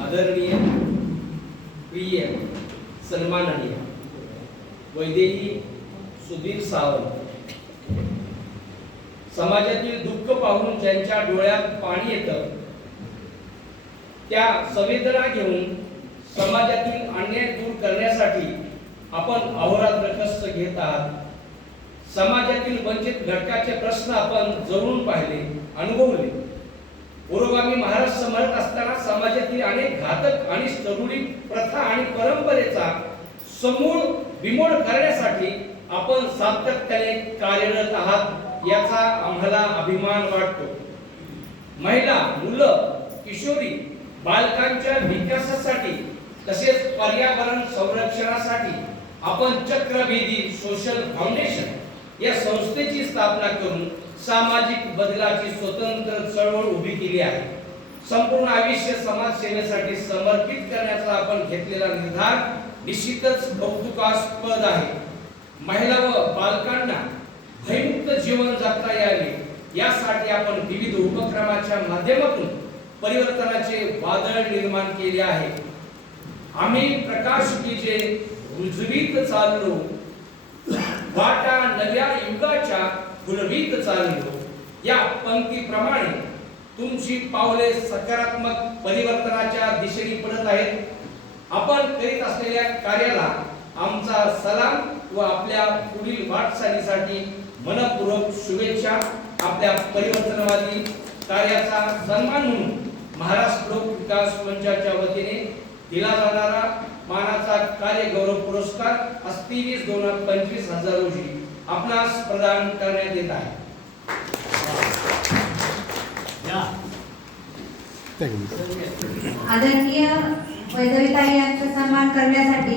आदरणीय, प्रिय, सन्माननीय वैदेही सुधीर सावंत, समाजातील दुःख पाहून ज्यांच्या डोळ्यात पाणी येतं त्या संवेदना घेऊन समाजातील अन्याय दूर करण्यासाठी आपण अहोरात्र कष्ट घेत आहात. समाजातील वंचित घटकाचे प्रश्न आपण जवळून पाहिले, अनुभवले. पुरोगामी महाराष्ट्र म्हणत असताना समाजातील अनेक घातक आणि तरुणी प्रथा आणि परंपरेचा समूळ बिमोड करण्यासाठी आपण सातत्याने कार्यरत आहात, याचा आम्हाला अभिमान वाटतो. महिला, मुलं, किशोरी, बालकांच्या विकासासाठी तसेच पर्यावरण संरक्षणासाठी आपण चक्रवेधी सोशल फाउंडेशन या संस्थेची स्थापना करून सामाजिक बदलाची स्वतंत्र चळवळ उभी केली आहे. संपूर्ण आयुष्य समाजसेवेसाठी समर्पित करण्याचा आपण घेतलेला निर्धार निश्चितच कौतुकास्पद आहे. महिला व बालकांना भयमुक्त जीवन जगता यावे यासाठी आपण विविध उपक्रमाच्या माध्यमातून परिवर्तनाचे वादळ निर्माण केले आहे. आम्ही प्रकाश विजे रुजवीत चाललो, वाटा नव्या युगाच्या फुलवीत चाललो, या पंक्तीप्रमाणे तुमची पावले सकारात्मक परिवर्तनाच्या दिशेने पडत आहेत. आपण करीत असलेल्या कार्याला आमचा सलाम व आपल्या पुढील वाटचालीसाठी मनपूर्वक शुभेच्छा. आपल्या परिवर्तनवादी कार्याचा सन्मान म्हणून महाराष्ट्र लोक विकास मंचाच्या वतीने दिला जाणारा मानाचा कार्य गौरव पुरस्कार 23/2025 रोजी आपणास प्रदान करण्यात येत आहे. आदरणीय वैदविताई यांचा सन्मान करण्यासाठी